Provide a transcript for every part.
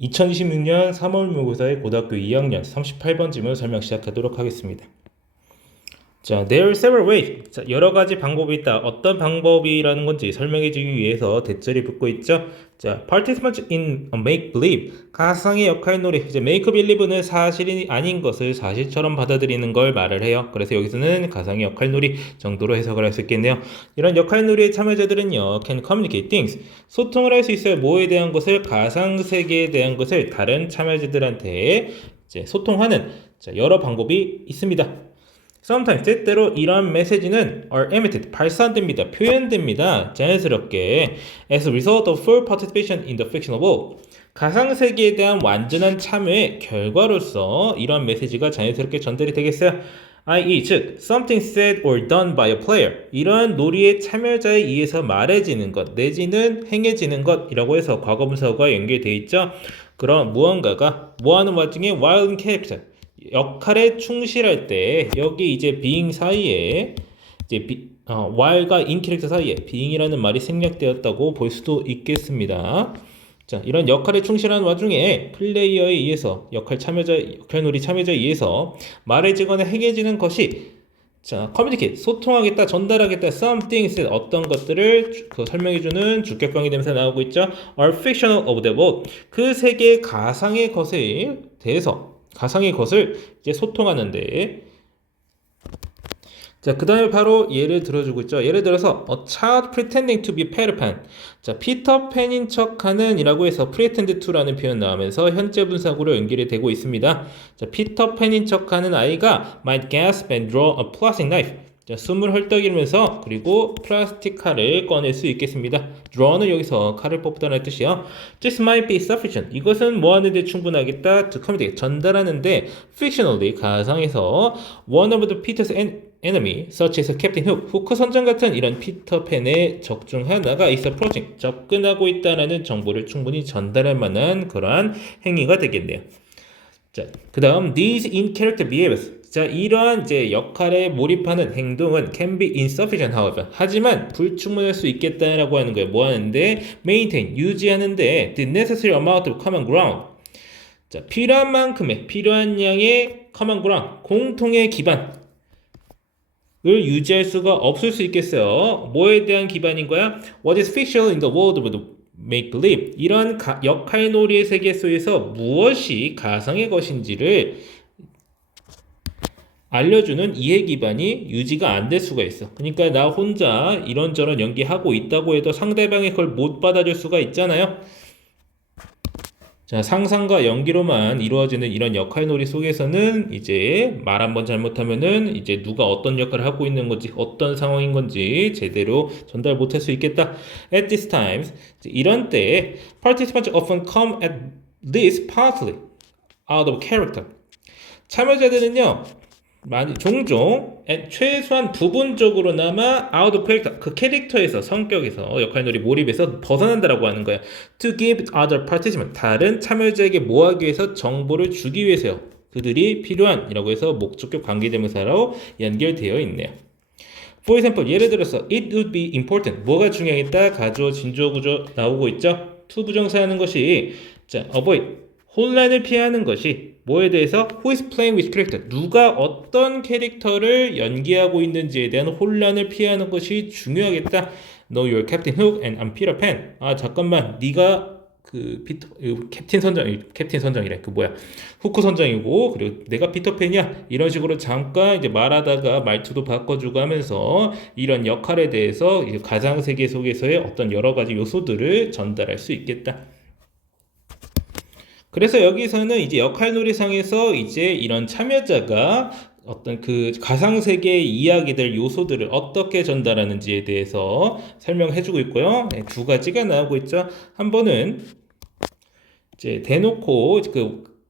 2026년 3월 모의고사의 고등학교 2학년 38번 질문 설명 시작하도록 하겠습니다. 자, there are several ways. 자, 여러 가지 방법이 있다. 어떤 방법이라는 건지 설명해 주기 위해서 대절이 붙고 있죠. 자, participants in a make believe. 가상의 역할 놀이. 이제 make believe는 사실이 아닌 것을 사실처럼 받아들이는 걸 말을 해요. 그래서 여기서는 가상의 역할 놀이 정도로 해석을 할 수 있겠네요. 이런 역할 놀이의 참여자들은요, can communicate things. 소통을 할 수 있어요. 뭐에 대한 것을, 가상 세계에 대한 것을 다른 참여자들한테 이제 소통하는 여러 방법이 있습니다. Sometimes 때때로 이러한 메시지는 are emitted 발산됩니다. 표현됩니다. 자연스럽게 as a result of full participation in the fictional world. 가상 세계에 대한 완전한 참여의 결과로서 이러한 메시지가 자연스럽게 전달이 되겠어요. i.e. 즉 something said or done by a player. 이러한 놀이의 참여자에 의해서 말해지는 것 내지는 행해지는 것이라고 해서 과거분사가 연결되어 있죠. 그런 무언가가 뭐하는 와중에 while in character 역할에 충실할 때 여기 이제 being 사이에 이제 while과 in character 사이에 being이라는 말이 생략되었다고 볼 수도 있겠습니다. 자, 이런 역할에 충실한 와중에 플레이어에 의해서 역할놀이 참여자에 의해서 말해지거나 행해지는 것이 자, communicate, 소통하겠다, 전달하겠다, something, 어떤 것들을 설명해주는 주격관계 대명사 나오고 있죠. are fictional of the world. 그 세계의 가상의 것에 대해서 가상의 것을 이제 소통하는데 자, 그 다음에 바로 예를 들어주고 있죠. 예를 들어서 a child pretending to be Peter Pan. 자, 피터팬인 척하는 이라고 해서 pretend to라는 표현 나오면서 현재 분사구로 연결이 되고 있습니다. 자, 피터팬인 척하는 아이가 might gasp and draw a plastic knife. 자, 숨을 헐떡이면서 그리고 플라스틱 칼을 꺼낼 수 있겠습니다. draw는 여기서 칼을 뽑다는 뜻이요. This might be sufficient. 이것은 뭐 하는데 충분하겠다. To communicate. 전달하는데 fictionally 가상에서 one of the Peter's enemy, such as Captain Hook, 후크 선장 같은 이런 피터팬의 적 중 하나가 is approaching, 접근하고 있다는 정보를 충분히 전달할 만한 그러한 행위가 되겠네요. 자, 그 다음 these in character behaviors. 자, 이러한 이제 역할에 몰입하는 행동은 can be insufficient, however. 하지만 불충분할 수 있겠다라고 하는 거예요. 뭐 하는데? maintain, 유지하는데 the necessary amount of common ground. 자, 필요한 만큼의, 필요한 양의 common ground, 공통의 기반을 유지할 수가 없을 수 있겠어요. 뭐에 대한 기반인 거야? What is fictional in the world of the make believe. 이런 역할놀이의 세계 속에서 무엇이 가상의 것인지를 알려주는 이해 기반이 유지가 안 될 수가 있어. 그러니까 나 혼자 이런저런 연기하고 있다고 해도 상대방이 그걸 못 받아줄 수가 있잖아요. 자, 상상과 연기로만 이루어지는 이런 역할놀이 속에서는 이제 말 한번 잘못하면은 이제 누가 어떤 역할을 하고 있는 건지 어떤 상황인 건지 제대로 전달 못할 수 있겠다. At this time, 이런 때에 participants often come at least partly out of character. 참여자들은요. 종종 최소한 부분적으로나마 out of character 그 캐릭터에서 성격에서 역할놀이 몰입해서 벗어난다라고 하는 거야. To give other participants 다른 참여자에게 뭐하기 위해서 정보를 주기 위해서요. 그들이 필요한이라고 해서 목적격 관계대명사로 연결되어 있네요. For example 예를 들어서 it would be important 뭐가 중요하겠다 가주어 진주어 구조 나오고 있죠. to 부정사하는 것이 자 avoid 혼란을 피하는 것이 뭐에 대해서 who is playing with character 누가 어떤 캐릭터를 연기하고 있는지에 대한 혼란을 피하는 것이 중요하겠다. No, you're Captain Hook and I'm Peter Pan. 아 잠깐만, 네가 캡틴 선장이래. 후크 선장이고 그리고 내가 피터팬이야. 이런 식으로 잠깐 이제 말하다가 말투도 바꿔주고 하면서 이런 역할에 대해서 이제 가상 세계 속에서의 어떤 여러 가지 요소들을 전달할 수 있겠다. 그래서 여기서는 이제 역할놀이상에서 이제 이런 참여자가 어떤 그 가상세계의 이야기들 요소들을 어떻게 전달하는지에 대해서 설명해주고 있고요. 네, 두 가지가 나오고 있죠. 한 번은 이제 대놓고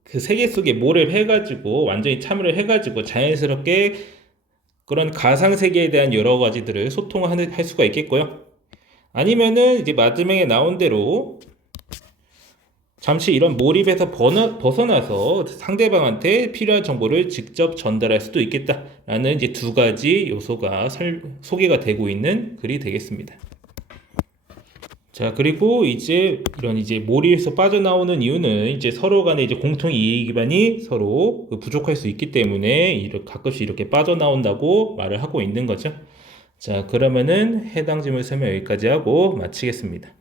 그 세계 속에 몰입해가지고 완전히 참여를 해가지고 자연스럽게 그런 가상세계에 대한 여러 가지들을 소통할 수가 있겠고요. 아니면은 이제 마지막에 나온 대로 잠시 이런 몰입에서 벗어나서 상대방한테 필요한 정보를 직접 전달할 수도 있겠다라는 이제 두 가지 요소가 소개가 되고 있는 글이 되겠습니다. 자, 그리고 이제 이런 이제 몰이에서 빠져나오는 이유는 이제 서로 간에 이제 공통 이해 기반이 서로 부족할 수 있기 때문에 이렇게 가끔씩 이렇게 빠져나온다고 말을 하고 있는 거죠. 자, 그러면은 해당 질문 설명 여기까지 하고 마치겠습니다.